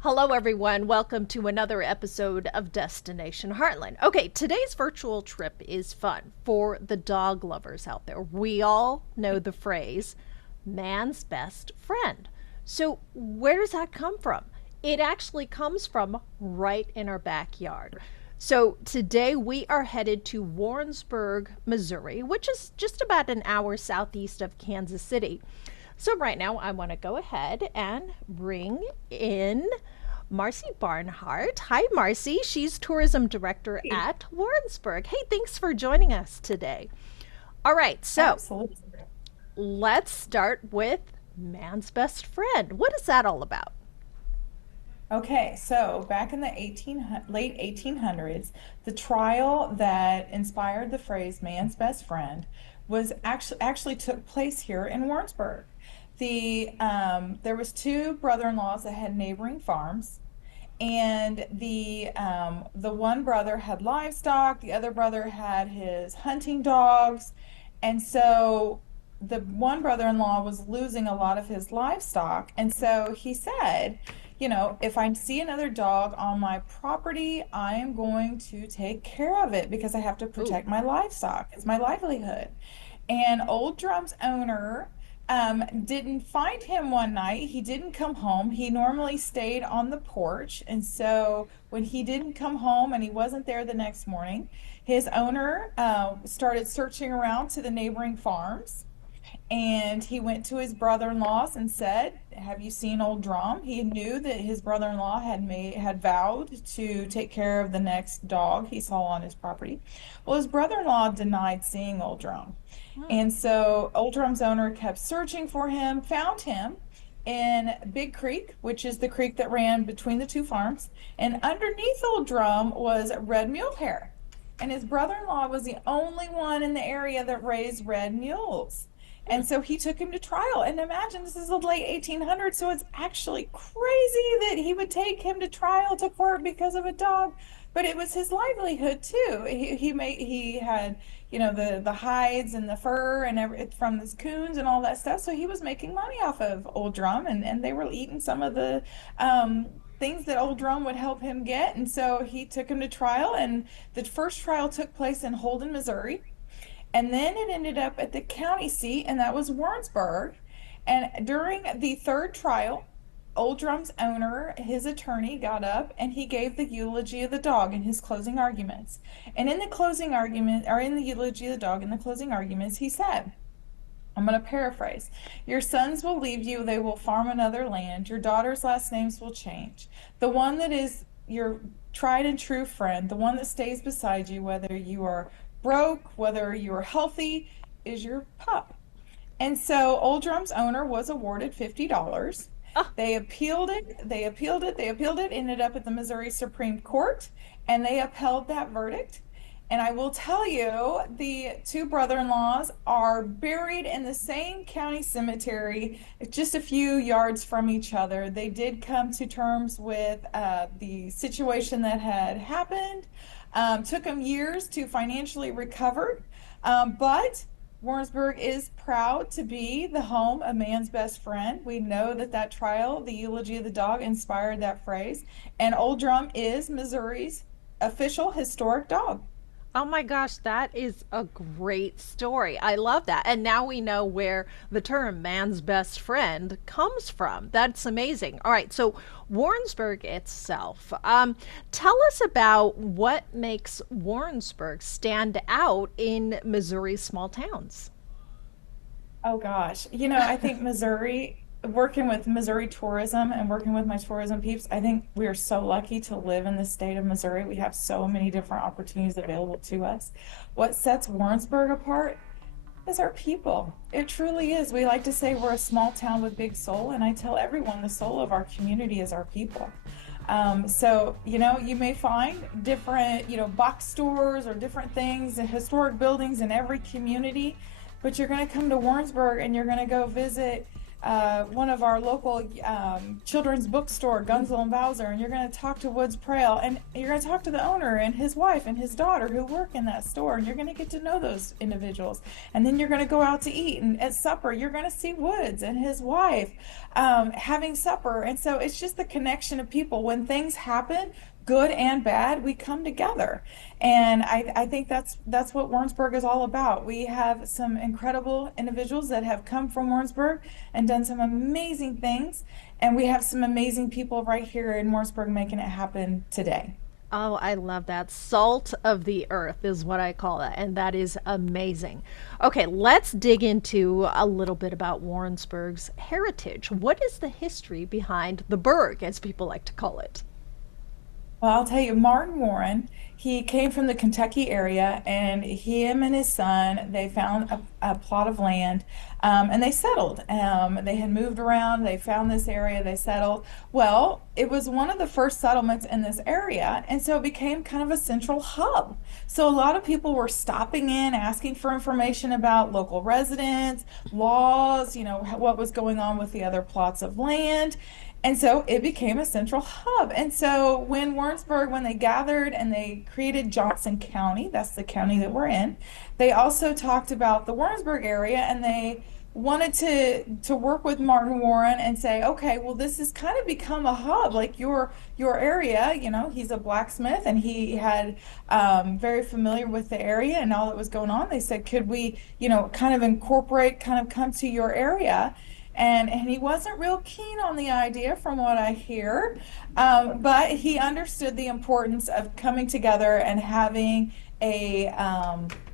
Hello, everyone. Welcome to another episode of Destination Heartland. Okay, today's virtual trip is fun for the dog lovers out there. We all know the phrase, man's best friend. So, where does that come from? It actually comes from right in our backyard. So, today we are headed to Warrensburg, Missouri, which is just about an hour southeast of Kansas City. So, right now, I want to go ahead and bring in Marcy Barnhart. Hi, Marcy. She's tourism director at Warrensburg. Hey, thanks for joining us today. All right, so Absolutely. let's start with man's best friend. What is that all about? Okay, so back in the late 1800s, the trial that inspired the phrase man's best friend was actually took place here in Warrensburg. There was two brother-in-laws that had neighboring farms, and the one brother had livestock, the other brother had his hunting dogs, and so the one brother-in-law was losing a lot of his livestock, and so he said, if I see another dog on my property, I am going to take care of it because I have to Ooh, protect my livestock. It's my livelihood. And Old Drum's owner didn't find him one night. He didn't come home. He normally stayed on the porch. And so when he didn't come home and he wasn't there the next morning, his owner started searching around to the neighboring farms, and he went to his brother-in-law's and said, "Have you seen Old Drum?" He knew that his brother-in-law had vowed to take care of the next dog he saw on his property. Well, his brother-in-law denied seeing Old Drum. hmm. And so Old Drum's owner kept searching for him, found him in Big Creek, which is the creek that ran between the two farms. And underneath Old Drum was red mule hair. And his brother-in-law was the only one in the area that raised red mules. Hmm. And so he took him to trial. And imagine, this is the late 1800s, so it's actually crazy that he would take him to trial, to court, because of a dog. But it was his livelihood too. He had, the hides and the fur and from his coons and all that stuff. So he was making money off of Old Drum, and they were eating some of the um, things that Old Drum would help him get. And so he took him to trial, and the first trial took place in Holden, Missouri. And then it ended up at the county seat, and that was Warrensburg. And during the third trial, Old Drum's owner, his attorney, got up and he gave the eulogy of the dog in his closing arguments. And in the closing argument, or in the eulogy of the dog, in the closing arguments, he said, I'm going to paraphrase. Your sons will leave you, they will farm another land. Your daughters' last names will change. The one that is your tried and true friend, the one that stays beside you, whether you are broke, whether you are healthy, is your pup. And so Old Drum's owner was awarded $50. Oh, They appealed it, they appealed it, they appealed it, ended up at the Missouri Supreme Court, and they upheld that verdict. And I will tell you, the two brother-in-laws are buried in the same county cemetery, just a few yards from each other. They did come to terms with the situation that had happened. Took them years to financially recover, but Warrensburg is proud to be the home of man's best friend. We know that that trial, the eulogy of the dog, inspired that phrase. And Old Drum is Missouri's official historic dog. oh my gosh, that is a great story. I love that. And now we know where the term man's best friend comes from. That's amazing. All right, so Warrensburg itself. Tell us about what makes Warrensburg stand out in Missouri's small towns. Oh gosh. I think Missouri, working with Missouri tourism and working with my tourism peeps, I think we are so lucky to live in the state of Missouri. We have so many different opportunities available to us. What sets Warrensburg apart is our people. It truly is. We like to say we're a small town with big soul, and I tell everyone the soul of our community is our people. So, you may find different, box stores or different things and historic buildings in every community, but you're going to come to Warrensburg and you're going to go visit one of our local children's bookstore, Gunsel and Bowser, and you're going to talk to Woods Prail, and you're going to talk to the owner and his wife and his daughter who work in that store, and you're going to get to know those individuals. And then you're going to go out to eat, and at supper, you're going to see Woods and his wife. having supper. And so it's just the connection of people. When things happen, good and bad, we come together. And I think that's what Warrensburg is all about. We have some incredible individuals that have come from Warrensburg and done some amazing things. And we have some amazing people right here in Warrensburg making it happen today. Oh, I love that. Salt of the earth is what I call it, and that is amazing. Okay, let's dig into a little bit about Warrensburg's heritage. What is the history behind the burg, as people like to call it? Well, I'll tell you, Martin Warren, he came from the Kentucky area, and him and his son, they found a plot of land, and they settled. They had moved around, they found this area, they settled. Well, it was one of the first settlements in this area, and so it became kind of a central hub. So a lot of people were stopping in, asking for information about local residents, laws, what was going on with the other plots of land. And so it became a central hub. And so when Warrensburg, when they gathered and they created Johnson County, that's the county that we're in, they also talked about the Warrensburg area, and they wanted to work with Martin Warren and say, okay, well, this has kind of become a hub, like your area. He's a blacksmith, and he had very familiar with the area and all that was going on. They said, could we, kind of incorporate, kind of come to your area? And he wasn't real keen on the idea, from what I hear, but he understood the importance of coming together and having a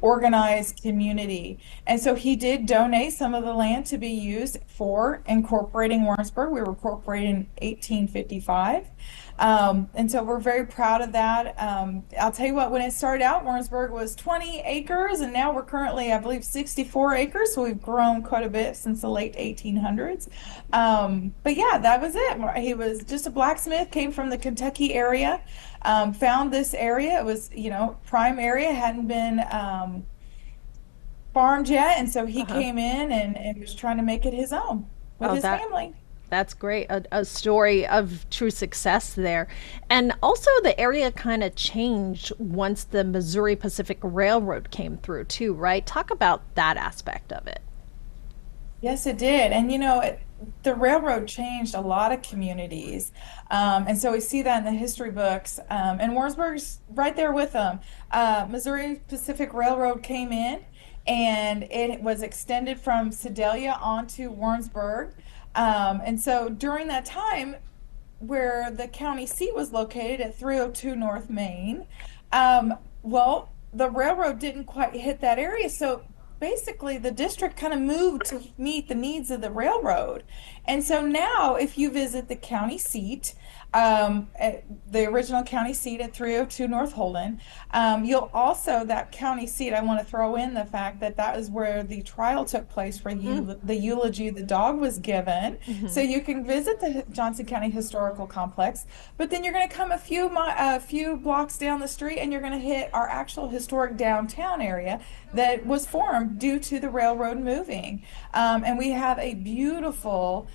organized community. And so he did donate some of the land to be used for incorporating Warrensburg. We were incorporated in 1855. And so we're very proud of that. I'll tell you what, when it started out, Warrensburg was 20 acres, and now we're currently, I believe, 64 acres. So we've grown quite a bit since the late 1800s. But yeah, that was it. He was just a blacksmith, came from the Kentucky area, found this area. It was, prime area, hadn't been farmed yet. And so he Uh-huh. came in and was trying to make it his own with Oh, his family. that's great. A story of true success there. And also, the area kind of changed once the Missouri Pacific Railroad came through, too, right? Talk about that aspect of it. Yes, it did. And the railroad changed a lot of communities. And so we see that in the history books. And Warrensburg's right there with them. Missouri Pacific Railroad came in, and it was extended from Sedalia onto Warrensburg. And so during that time, where the county seat was located at 302 North Main, well, the railroad didn't quite hit that area. So basically, the district kind of moved to meet the needs of the railroad. And so now, if you visit the county seat, at the original county seat at 302 North Holden, you'll also, that county seat, I want to throw in the fact that that is where the trial took place, where the eulogy, the dog was given. So you can visit the Johnson County Historical Complex, but then you're going to come a few blocks down the street, and you're going to hit our actual historic downtown area that was formed due to the railroad moving. And we have a beautiful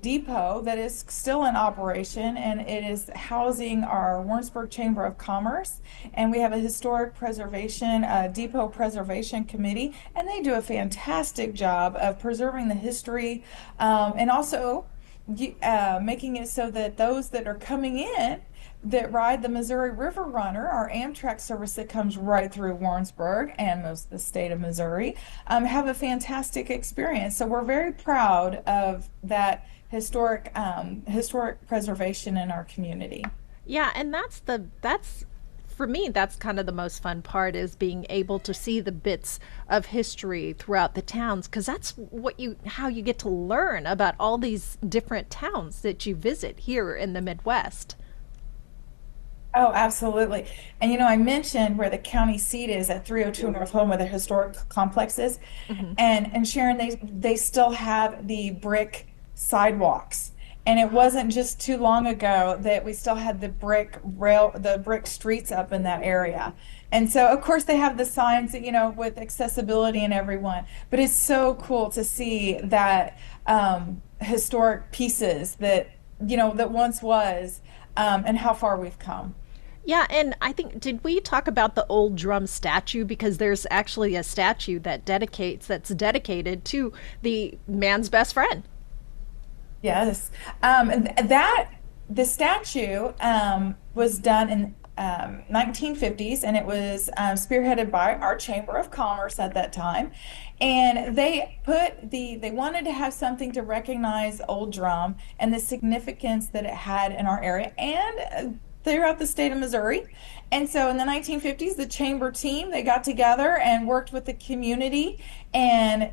depot that is still in operation, and it is housing our Warrensburg Chamber of Commerce. And we have a historic preservation, depot preservation committee, and they do a fantastic job of preserving the history, and also making it so that those that are coming in that ride the Missouri River Runner, our Amtrak service that comes right through Warrensburg and most of the state of Missouri, have a fantastic experience. So we're very proud of that historic preservation in our community. Yeah, and that's for me, that's kind of the most fun part, is being able to see the bits of history throughout the towns, because that's how you get to learn about all these different towns that you visit here in the Midwest. Oh, absolutely. And I mentioned where the county seat is at 302 North Home, where the historic complex is. Hmm. And Sharon, they still have the brick sidewalks. And it wasn't just too long ago that we still had the brick streets up in that area. And so, of course, they have the signs that, with accessibility and everyone. But it's so cool to see that historic pieces that once was, and how far we've come. Yeah, and I think, did we talk about the old drum statue? Because there's actually a statue that's dedicated to the man's best friend. Yes. That the statue was done in 1950s, and it was spearheaded by our Chamber of Commerce at that time. And they wanted to have something to recognize Old Drum and the significance that it had in our area and throughout the state of Missouri. And so in the 1950s, the chamber team, they got together and worked with the community, and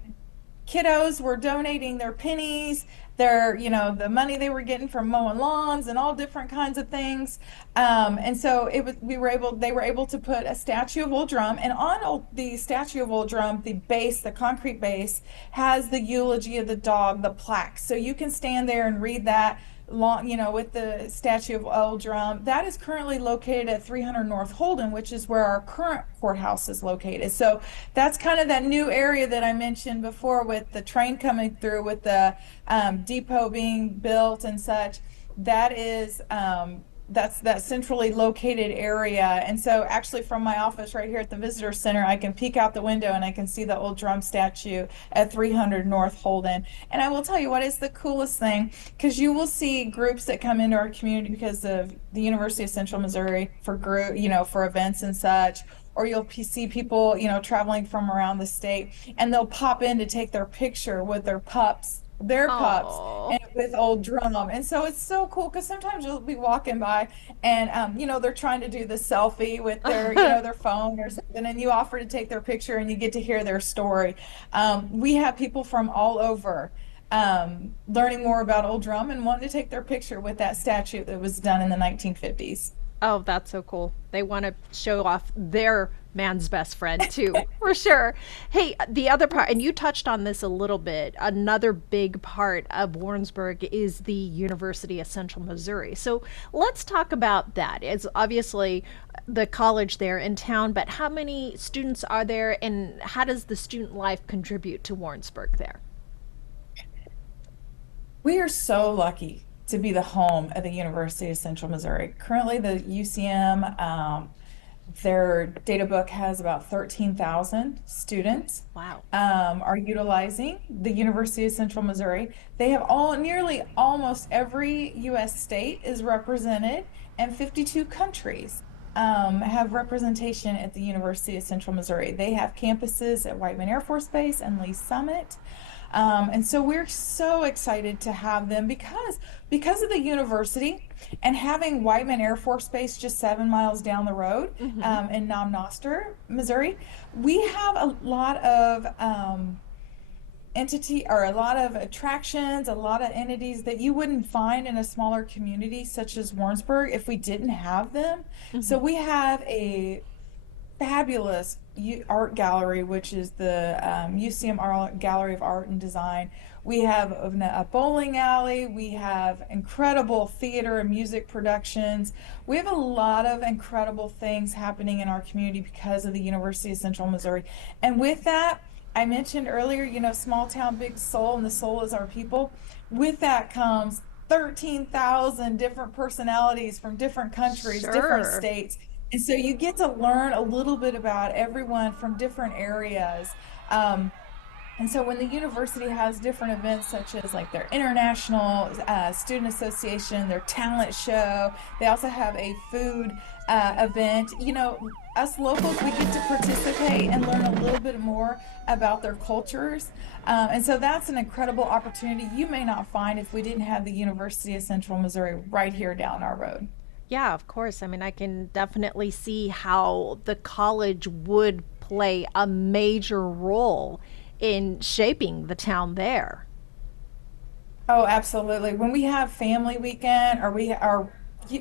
kiddos were donating their pennies, the money they were getting from mowing lawns and all different kinds of things. And so they were able to put a statue of Old Drum, and on the statue of Old Drum, the concrete base has the eulogy of the dog, the plaque. So you can stand there and read that long, with the statue of Old Drum. That is currently located at 300 North Holden, which is where our current courthouse is located. So that's kind of that new area that I mentioned before with the train coming through, with the depot being built and such. That is that's that centrally located area. And so actually from my office right here at the visitor center, I can peek out the window and I can see the Old Drum statue at 300 North Holden. And I will tell you what is the coolest thing, because you will see groups that come into our community because of the University of Central Missouri for for events and such, or you'll see people, traveling from around the state, and they'll pop in to take their picture with their pups, Oh. and with Old Drum. And so it's so cool because sometimes you'll be walking by and they're trying to do the selfie with their phone or something, and you offer to take their picture and you get to hear their story. We have people from all over learning more about Old Drum and wanting to take their picture with that statue that was done in the 1950s. Oh, that's so cool. They want to show off their man's best friend too, for sure. Hey, the other part, and you touched on this a little bit, another big part of Warrensburg is the University of Central Missouri. So let's talk about that. It's obviously the college there in town, but how many students are there, and how does the student life contribute to Warrensburg there? We are so lucky to be the home of the University of Central Missouri. Currently, the UCM, their data book has about 13,000 students Wow. are utilizing the University of Central Missouri. They have nearly almost every U.S. state is represented, and 52 countries have representation at the University of Central Missouri. They have campuses at Whiteman Air Force Base and Lee Summit. And so we're so excited to have them because of the university, and having Whiteman Air Force Base just 7 miles down the road Mm-hmm. in Noster, Missouri. We have a lot of a lot of attractions, a lot of entities that you wouldn't find in a smaller community such as Warrensburg if we didn't have them. Mm-hmm. So we have a fabulous art gallery, which is the UCM Gallery of Art and Design. We have a bowling alley. We have incredible theater and music productions. We have a lot of incredible things happening in our community because of the University of Central Missouri. And with that, I mentioned earlier, small town, big soul, and the soul is our people. With that comes 13,000 different personalities from different countries, different Sure. states. And so you get to learn a little bit about everyone from different areas. Um, and so when the university has different events, such as like their international student association, their talent show, they also have a food event. Us locals, we get to participate and learn a little bit more about their cultures. And so that's an incredible opportunity you may not find if we didn't have the University of Central Missouri right here down our road. Yeah, of course. I mean, I can definitely see how the college would play a major role in shaping the town there. Oh, absolutely. When we have family weekend, or we are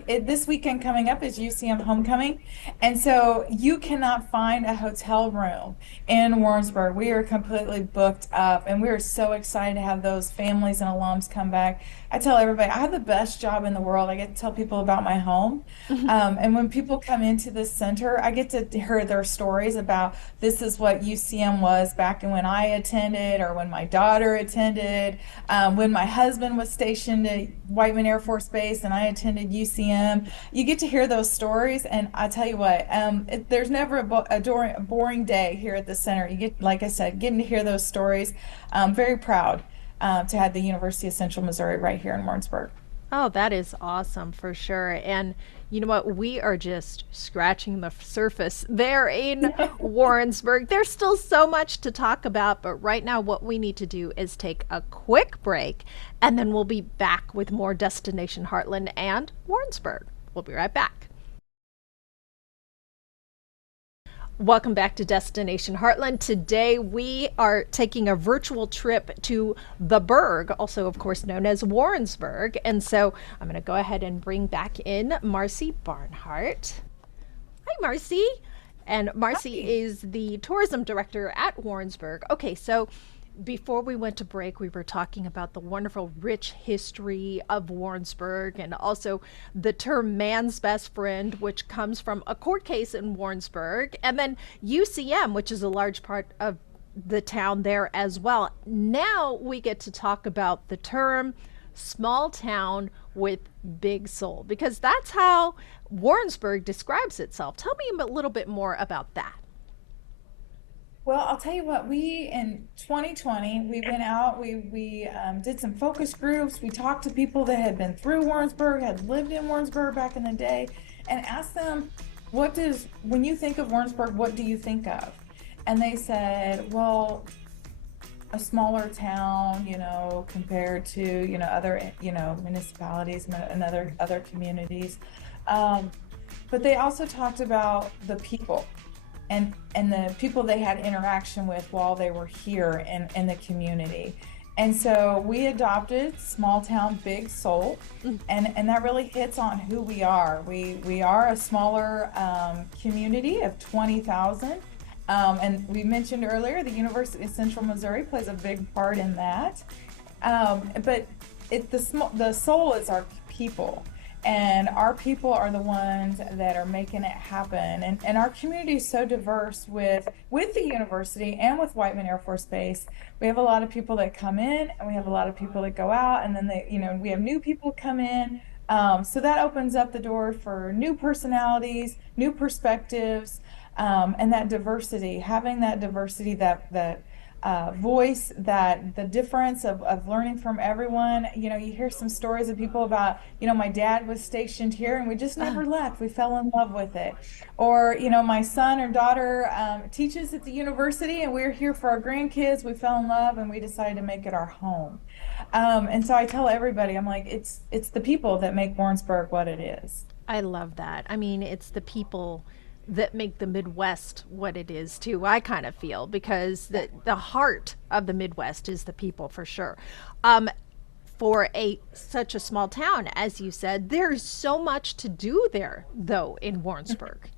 this weekend coming up is UCM homecoming. And so you cannot find a hotel room in Warrensburg. We are completely booked up, and we are so excited to have those families and alums come back. I tell everybody I have the best job in the world. I get to tell people about my home. And when people come into this center, I get to hear their stories about this is what UCM was back when I attended, or when my daughter attended, when my husband was stationed at Whiteman Air Force Base and I attended UCM. You get to hear those stories, and I tell you what, there's never a boring day here at the center. You get, like I said, getting to hear those stories. I'm very proud to have the University of Central Missouri right here in Warrensburg. Oh, that is awesome for sure. And you know what? We are just scratching the surface there in Warrensburg. There's still so much to talk about, but right now, what we need to do is take a quick break, and then we'll be back with more Destination Heartland and Warrensburg. We'll be right back. Welcome back to Destination Heartland. Today we are taking a virtual trip to the Berg, also, of course, known as Warrensburg. And so I'm going to go ahead and bring back in Marcy Barnhart. Hi, Marcy. And Marcy Hi. is the tourism director at Warrensburg. Okay, so before we went to break, we were talking about the wonderful, rich history of Warrensburg and also the term man's best friend, which comes from a court case in Warrensburg, and then UCM, which is a large part of the town there as well. Now we get to talk about the term small town with big soul, because that's how Warrensburg describes itself. Tell me a little bit more about that. Well, I'll tell you what, we in 2020, we went out, we did some focus groups. We talked to people that had been through Warrensburg, had lived in Warrensburg back in the day, and asked them, when you think of Warrensburg, what do you think of? And they said, well, a smaller town, compared to, other, municipalities and other communities. Um, but they also talked about the people and the people they had interaction with while they were here in the community. And so we adopted small town big soul, and that really hits on who we are. We are a smaller community of 20,000. And we mentioned earlier the University of Central Missouri plays a big part in that. But the soul is our people, and our people are the ones that are making it happen. And our community is so diverse with the university and with Whiteman Air Force Base. We have a lot of people that come in, and we have a lot of people that go out, and then we have new people come in. So that opens up the door for new personalities, new perspectives, and that diversity, having that diversity, that voice, that the difference of learning from everyone. You hear some stories of people about, my dad was stationed here and we just never left. We fell in love with it. Or, my son or daughter teaches at the university and we're here for our grandkids. We fell in love and we decided to make it our home. And so I tell everybody, I'm like, it's the people that make Warrensburg what it is. I love that. I mean, it's the people that make the Midwest what it is too. I kind of feel, because the heart of the Midwest is the people for sure. Um, for a such a small town, as you said, there's so much to do there, though, in Warrensburg.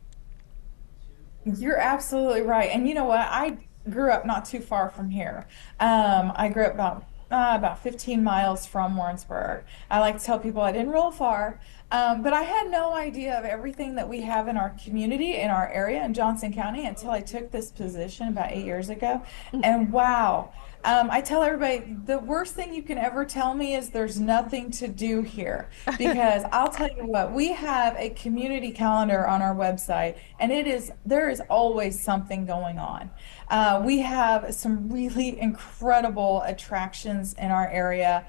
You're absolutely right. And you know what? I grew up not too far from here. I grew up about 15 miles from Warrensburg. I like to tell people I didn't roll far, but I had no idea of everything that we have in our community, in our area in Johnson County, until I took this position about 8 years ago. And wow. I tell everybody the worst thing you can ever tell me is there's nothing to do here, because I'll tell you what, we have a community calendar on our website, and there is always something going on. We have some really incredible attractions in our area.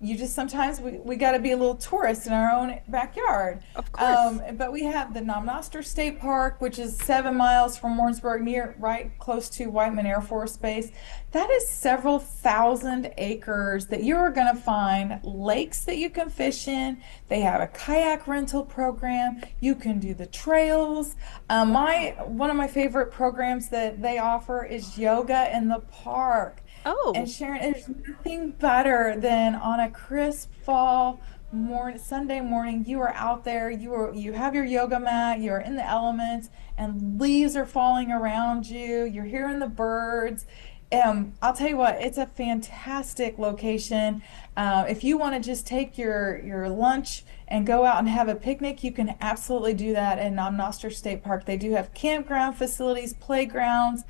You just sometimes we got to be a little tourist in our own backyard. Of course. But we have the Nomnoster State Park, which is 7 miles from Warrensburg, right close to Whiteman Air Force Base. That is several thousand acres that you are going to find lakes that you can fish in. They have a kayak rental program. You can do the trails. One of my favorite programs that they offer is yoga in the park. And Oh, Sharon, there's nothing better than on a crisp fall morning, Sunday morning, you are out there, you have your yoga mat, you are in the elements, and leaves are falling around you. You're hearing the birds. I'll tell you what, it's a fantastic location. If you want to just take your lunch and go out and have a picnic, you can absolutely do that in Noster State Park. They do have campground facilities, playgrounds.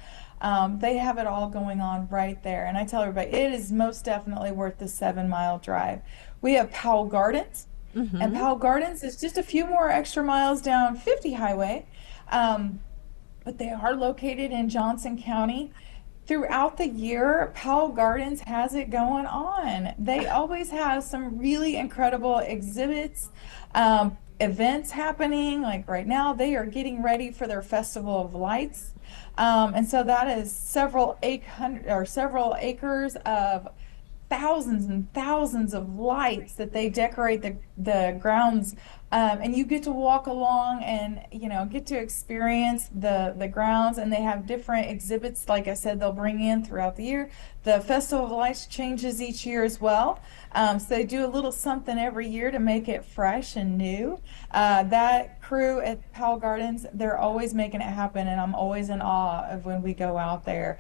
They have it all going on right there. And I tell everybody, it is most definitely worth the 7 mile drive. We have Powell Gardens, and mm-hmm. Powell Gardens is just a few more extra miles down 50 Highway. But they are located in Johnson County. throughout the year, Powell Gardens has it going on. They always have some really incredible exhibits, events happening. Like right now, they are getting ready for their Festival of Lights. And so that is several acres of thousands and thousands of lights that they decorate the grounds, and you get to walk along and get to experience the grounds, and they have different exhibits like I said they'll bring in throughout the year. The Festival of Lights changes each year as well, so they do a little something every year to make it fresh and new. That crew at Powell Gardens, they're always making it happen, and I'm always in awe of when we go out there.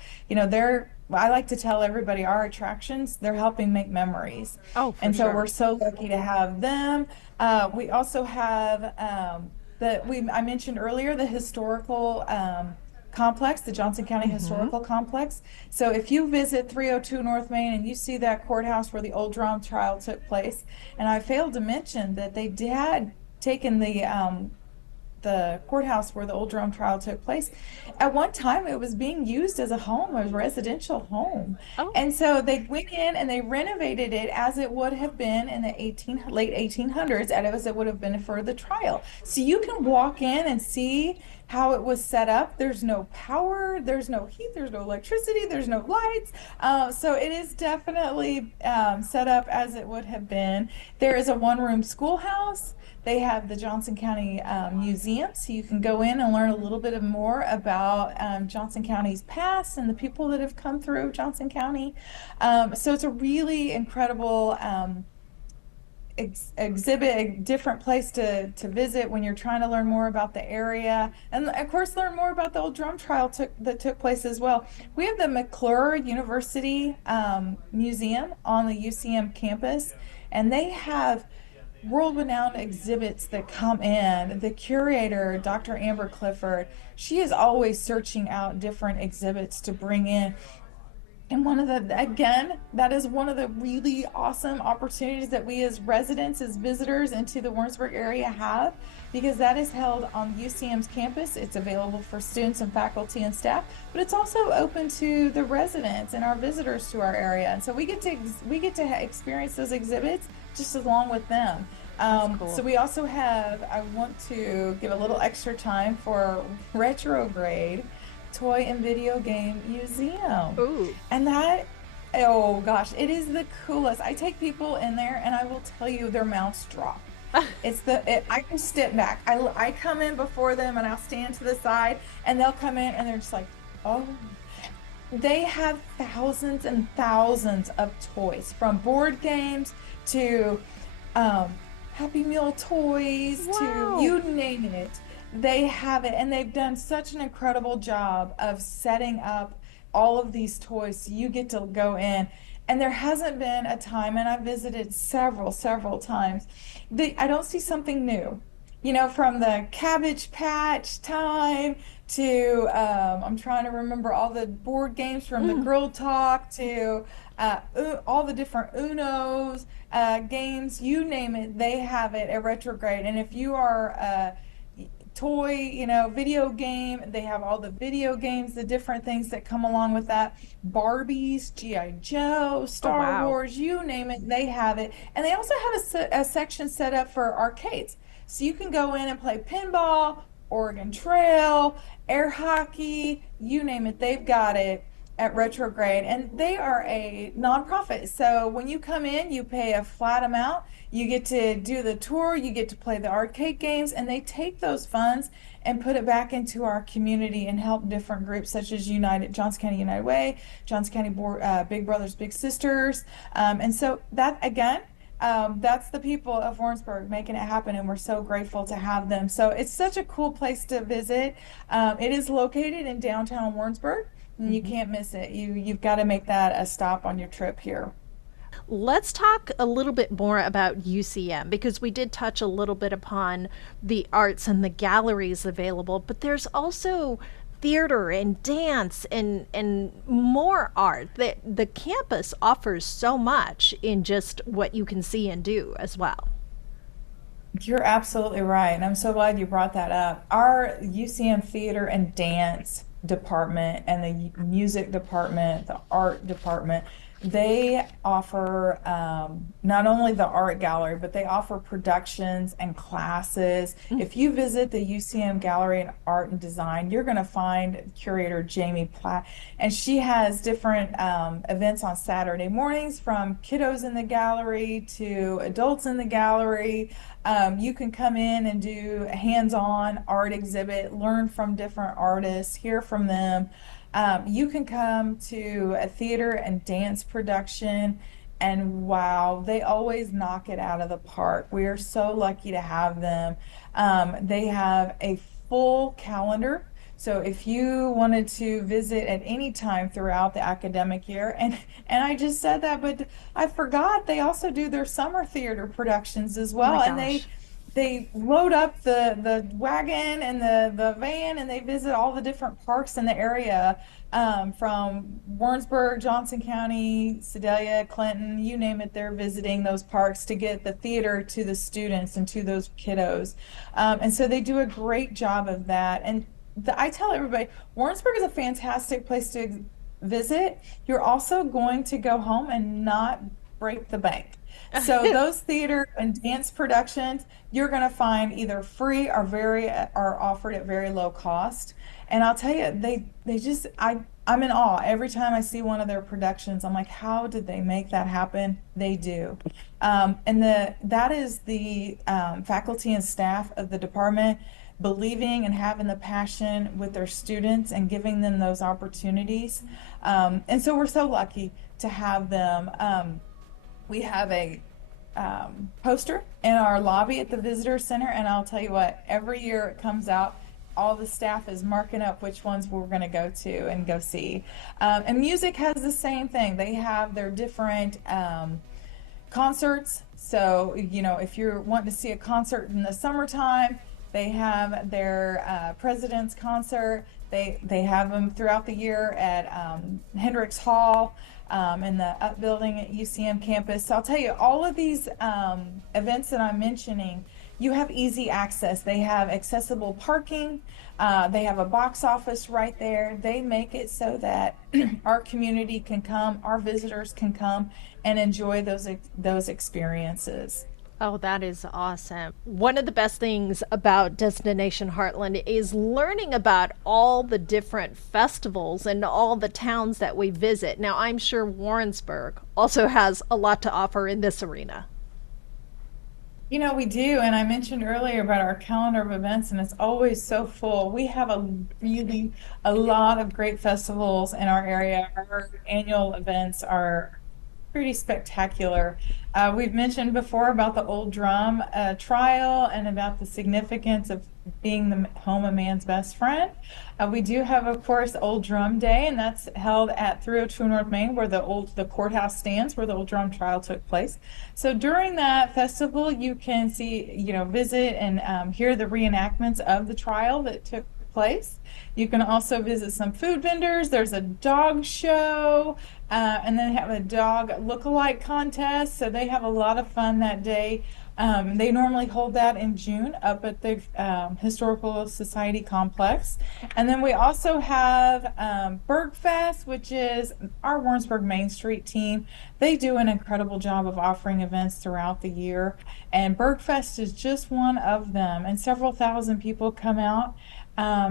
I like to tell everybody our attractions, they're helping make memories. Oh, for And so we're sure. so lucky to have them. We also have I mentioned earlier the historical complex, the Johnson County Hmm. Historical Complex. So if you visit 302 North Main and you see that courthouse where the old drum trial took place, and I failed to mention that they had taken the courthouse where the old drum trial took place. At one time, it was being used as a home, a residential home. Oh, And so they went in and they renovated it as it would have been in the late 1800s, as it would have been for the trial. So you can walk in and see how it was set up. There's no power, there's no heat, there's no electricity, there's no lights. So it is definitely set up as it would have been. There is a one-room schoolhouse. They have the Johnson County Museum, so you can go in and learn a little bit more about Johnson County's past and the people that have come through Johnson County. So it's a really incredible exhibit, a different place to visit when you're trying to learn more about the area, and of course learn more about the old drum trial that took place as well. We have the McClure University Museum on the UCM campus, and they have world-renowned exhibits that come in. The curator, Dr. Amber Clifford, she is always searching out different exhibits to bring in. And again, that is one of the really awesome opportunities that we as residents, as visitors into the Warrensburg area have, because that is held on UCM's campus. It's available for students and faculty and staff, but it's also open to the residents and our visitors to our area. And so we get to experience those exhibits just along with them. that's So cool. we also have, I want to give a little extra time for retrograde toy and video game museum. Ooh. And oh gosh, it is the coolest. I take people in there and I will tell you their mouths drop. I can step back. I come in before them and I'll stand to the side and they'll come in and they're just like, oh, they have thousands and thousands of toys from board games to um, Happy Meal toys to Wow. you name it. They have it, and they've done such an incredible job of setting up all of these toys. So you get to go in, and there hasn't been a time, and I've visited several times. I don't see something new. From the Cabbage Patch time to I'm trying to remember all the board games from the Mm. Girl Talk to all the different Unos games, you name it, they have it at Retrograde. And if you are toy, video game, they have all the video games, the different things that come along with that. Barbies, GI Joe, Oh, Star wow. Wars, you name it, they have it. And they also have a section set up for arcades, so you can go in and play pinball, Oregon Trail, air hockey, you name it, they've got it at Retrograde. And they are a nonprofit, so when you come in you pay a flat amount, you get to do the tour, you get to play the arcade games, and they take those funds and put it back into our community and help different groups such as Johnson County United Way, Johnson County Big Brothers Big Sisters. And so that again, that's the people of Warrensburg making it happen, and we're so grateful to have them. So it's such a cool place to visit. It is located in downtown Warrensburg, and you Hmm. can't miss it. You've got to make that a stop on your trip here. Let's talk a little bit more about UCM because we did touch a little bit upon the arts and the galleries available, but there's also theater and dance and more art. The campus offers so much in just what you can see and do as well. You're absolutely right. And I'm so glad you brought that up. Our UCM Theater and Dance department and the music department, the art department, they offer not only the art gallery, but they offer productions and classes. If you visit the UCM Gallery in Art and Design, you're going to find curator Jamie Platt, and she has different events on Saturday mornings, from kiddos in the gallery to adults in the gallery. You can come in and do a hands-on art exhibit, learn from different artists, hear from them. You can come to a theater and dance production, and wow, they always knock it out of the park. We are so lucky to have them. They have a full calendar. So if you wanted to visit at any time throughout the academic year, and I just said that, but I forgot they also do their summer theater productions as Oh my well, and gosh. they load up the wagon and the van, and they visit all the different parks in the area, from Warrensburg, Johnson County, Sedalia, Clinton, you name it. They're visiting those parks to get the theater to the students and to those kiddos. And so they do a great job of that. And I tell everybody, Warrensburg is a fantastic place to visit. You're also going to go home and not break the bank. So those theater and dance productions, you're going to find either free or very are offered at very low cost. And I'll tell you, they just I'm in awe every time I see one of their productions. I'm like, how did they make that happen? They do. And that is the faculty and staff of the department believing and having the passion with their students and giving them those opportunities. And so we're so lucky to have them. We have a poster in our lobby at the visitor center, and I'll tell you what, every year it comes out, all the staff is marking up which ones we're going to go to and go see. And music has the same thing. They have their different concerts. So, if you're wanting to see a concert in the summertime, they have their President's Concert. They have them throughout the year at Hendricks Hall, in the up building at UCM campus. So I'll tell you, all of these events that I'm mentioning, you have easy access. They have accessible parking. They have a box office right there. They make it so that our community can come, our visitors can come and enjoy those experiences. Oh, that is awesome. One of the best things about Destination Heartland is learning about all the different festivals and all the towns that we visit. Now, I'm sure Warrensburg also has a lot to offer in this arena. We do. And I mentioned earlier about our calendar of events, and it's always so full. We have a lot of great festivals in our area. Our annual events are pretty spectacular. We've mentioned before about the old drum trial and about the significance of being the home of man's best friend. We do have, of course, Old Drum Day, and that's held at 302 North Main, where the courthouse stands, where the old drum trial took place. So during that festival, you can see, visit and hear the reenactments of the trial that took place. You can also visit some food vendors. There's a dog show, and then have a dog look-alike contest. So they have a lot of fun that day. They normally hold that in June up at the Historical Society complex. And then we also have Bergfest, which is our Warrensburg Main Street team. They do an incredible job of offering events throughout the year. And Bergfest is just one of them. And several thousand people come out.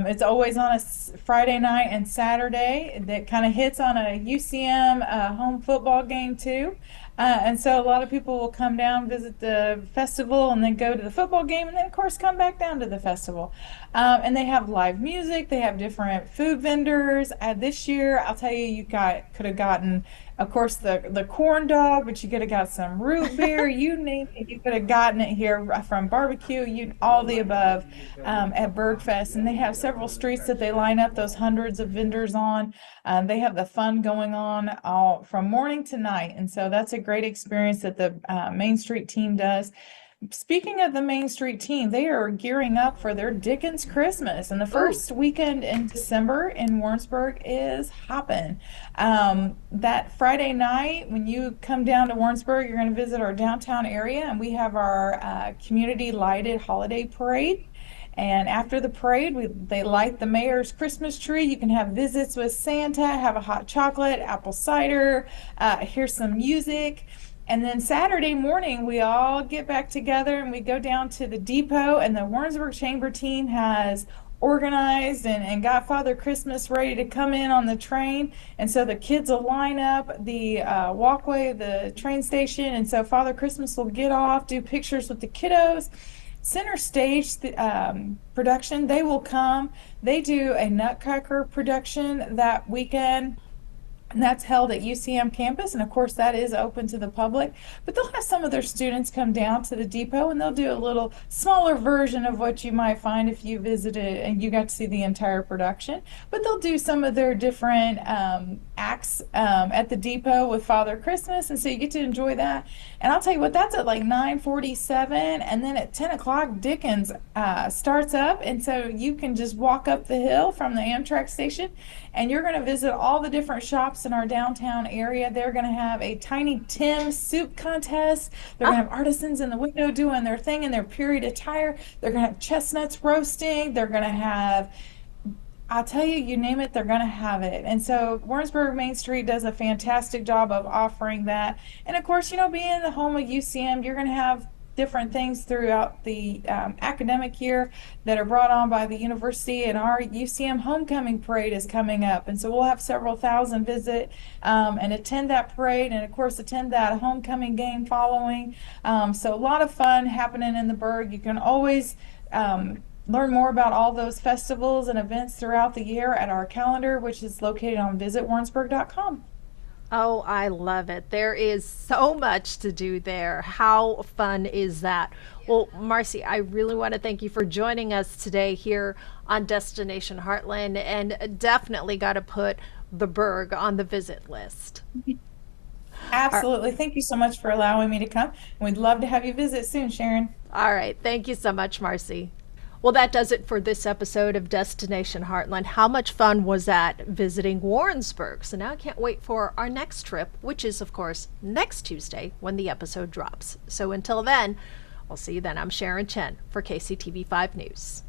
It's always on a Friday night and Saturday. That kind of hits on a UCM home football game too. And so a lot of people will come down, visit the festival, and then go to the football game, and then, of course, come back down to the festival. And they have live music. They have different food vendors. This year, I'll tell you, could have gotten, of course, the corn dog, but you could have got some root beer. You name it, you could have gotten it here, from barbecue, all the above, at Bergfest. And they have several streets that they line up those hundreds of vendors on. They have the fun going on all from morning to night. And so that's a great experience that the Main Street team does. Speaking of the Main Street team, they are gearing up for their Dickens Christmas, and the Ooh. first weekend in December in Warrensburg is hopping. That Friday night, when you come down to Warrensburg, you're going to visit our downtown area, and we have our community lighted holiday parade. And after the parade, they light the mayor's Christmas tree. You can have visits with Santa, have a hot chocolate, apple cider, hear some music. And then Saturday morning, we all get back together and we go down to the depot. And the Warrensburg Chamber team has organized and got Father Christmas ready to come in on the train. And so the kids will line up the walkway, the train station. And so Father Christmas will get off, do pictures with the kiddos. Center Stage production, they will come. They do a Nutcracker production that weekend, and that's held at UCM campus. And of course, that is open to the public. But they'll have some of their students come down to the depot and they'll do a little smaller version of what you might find if you visited and you got to see the entire production. But they'll do some of their different acts at the depot with Father Christmas. And so you get to enjoy that. And I'll tell you what, that's at like 9:47. And then at 10 o'clock, Dickens starts up. And so you can just walk up the hill from the Amtrak station and you're going to visit all the different shops in our downtown area. They're going to have a Tiny Tim soup contest. They're going to have artisans in the window doing their thing in their period attire. They're going to have chestnuts roasting. They're going to have, I'll tell you, you name it, they're going to have it. And so Warrensburg Main Street does a fantastic job of offering that. And of course, you know, being the home of UCM, you're going to have different things throughout the academic year that are brought on by the university, and our UCM homecoming parade is coming up, and so we'll have several thousand visit and attend that parade, and of course attend that homecoming game following. So a lot of fun happening in the Burg. You can always learn more about all those festivals and events throughout the year at our calendar, which is located on visitwarrensburg.com. Oh, I love it. There is so much to do there. How fun is that? Well, Marcy, I really want to thank you for joining us today here on Destination Heartland, and definitely got to put the Berg on the visit list. Absolutely. Thank you so much for allowing me to come. We'd love to have you visit soon, Sharon. All right. Thank you so much, Marcy. Well, that does it for this episode of Destination Heartland. How much fun was that visiting Warrensburg? So now I can't wait for our next trip, which is, of course, next Tuesday when the episode drops. So until then, I'll see you then. I'm Sharon Chen for KCTV 5 News.